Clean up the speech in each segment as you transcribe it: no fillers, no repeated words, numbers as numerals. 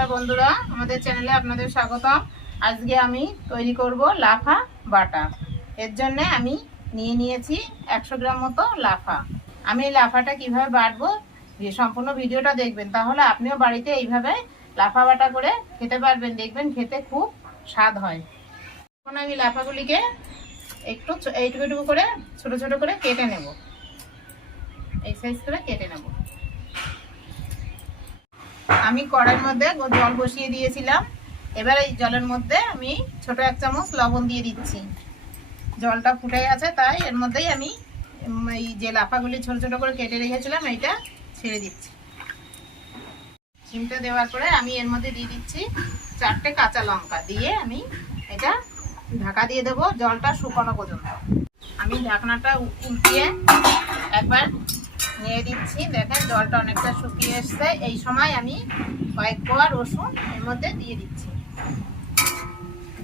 নমস্কার বন্ধুরা, আমাদের চ্যানেলে আপনাদের স্বাগতম। আজকে আমি তৈরি করব লাফা বাটা। এর জন্য আমি নিয়েছি 100 গ্রাম মতো লাফা। আমি এই লাফাটা কিভাবে বাটবো সম্পূর্ণ ভিডিওটা দেখবেন, তাহলে আপনিও বাড়িতে এইভাবে লাফা বাটা করে খেতে পারবেন। দেখবেন খেতে খুব স্বাদ হয়। এখন আমি লাফাগুলিকে একটু এইটুকু করে ছোট ছোট করে কেটে নেব। এই সাইজ করে কেটে নেব। আমি কড়াইয়ের মধ্যে জল বসিয়ে দিয়েছিলাম। এবার এই জলের মধ্যে আমি ছোট 1 চামচ লবণ দিয়ে দিচ্ছি। জলটা ফুটে গেছে, তাই এর মধ্যেই আমি এই যে লাফাগুলি ছোট ছোট করে কেটে রেখেছিলাম এইটা ছেড়ে দিচ্ছি। চিমটা দেওয়ার পরে আমি এর মধ্যে দিয়ে দিচ্ছি 4টে কাঁচা লঙ্কা, দিয়ে আমি এটা ঢাকা দিয়ে দেবো জলটা শুকানো পর্যন্ত। আমি ঢাকনাটা উল্টিয়ে একবার নিয়ে দিচ্ছি। দেখেন জলটা অনেকটা শুকিয়ে এসছে। এই সময় আমি কয়েক কোয়া রসুন এর মধ্যে দিয়ে দিচ্ছি,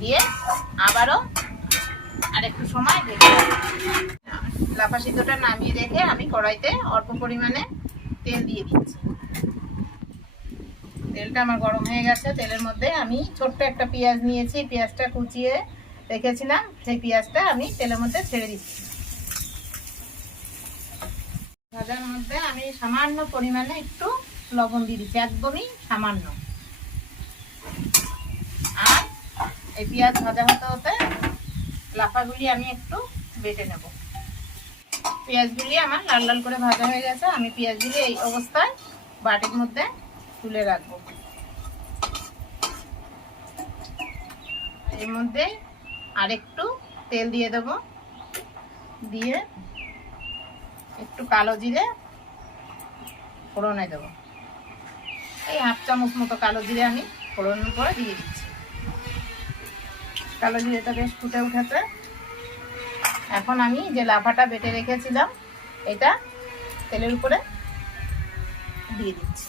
দিয়ে আবারও আরেকটু সময় রেখে লাফা সিদ্ধটা নামিয়ে রেখে আমি কড়াইতে অল্প পরিমাণে তেল দিয়ে দিচ্ছি। তেলটা আমার গরম হয়ে গেছে। তেলের মধ্যে আমি ছোট্ট একটা পেঁয়াজ নিয়েছি, পেঁয়াজটা কুচিয়ে রেখেছিলাম, সেই পেঁয়াজটা আমি তেলের মধ্যে ছেড়ে দিচ্ছি। ভাজার মধ্যে আমি সামান্য পরিমাণে একটু লবণ দিয়ে দিচ্ছি, একদমই সামান্য। আর এই পেঁয়াজ ভাজা হতে হতে লাফাগুলি আমি একটু বেটে নেব। পেঁয়াজগুলি আমার লাল লাল করে ভাজা হয়ে গেছে। আমি পেঁয়াজগুলি এই অবস্থায় বাটির মধ্যে তুলে রাখবো। এর মধ্যে আরেকটু তেল দিয়ে দেবো, দিয়ে একটু কালো জিরে ফোড়নে দেবো। এই 1/2 চামচ মতো কালো জিরে আমি ফোড়ন করে দিয়ে দিচ্ছি। কালো জিরেটা বেশ ফুটে উঠেছে। এখন আমি যে লাফাটা বেটে রেখেছিলাম এটা তেলের উপরে দিয়ে দিচ্ছি।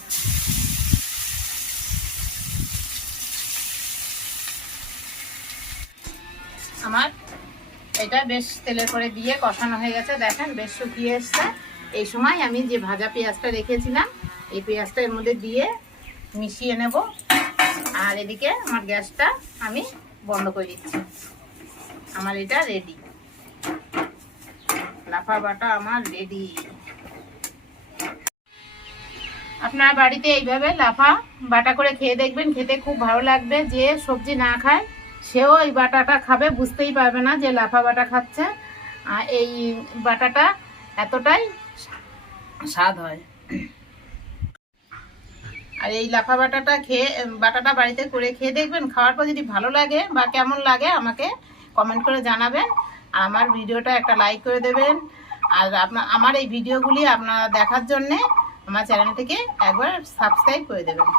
আমার এটা বেশ তেলের পরে দিয়ে কষানো হয়ে গেছে। দেখেন বেশ শুকিয়ে এসছে। এই সময় আমি যে ভাজা পেঁয়াজটা রেখেছিলাম এই পেঁয়াজটা এর মধ্যে দিয়ে মিশিয়ে নেব। আর এদিকে আমার গ্যাসটা আমি বন্ধ করে দিচ্ছি। আমার এটা রেডি, লাফা বাটা আমার রেডি। আপনার বাড়িতে এইভাবে লাফা বাটা করে খেয়ে দেখবেন, খেতে খুব ভালো লাগবে। যে সবজি না খায় সেও এই বাটাটা খাবে, বুঝতেই পারবে না যে লাফা বাটা খাচ্ছে। এই বাটাটা এতটাই স্বাদ হয়। আর এই লাফা বাটাটা বাড়িতে করে খেয়ে দেখবেন। খাওয়ার পর যদি ভালো লাগে বা কেমন লাগে আমাকে কমেন্ট করে জানাবেন। আর আমার ভিডিওটা একটা লাইক করে দেবেন। আর আমার এই ভিডিওগুলি আপনারা দেখার জন্যে আমার চ্যানেলটিকে একবার সাবস্ক্রাইব করে দেবেন।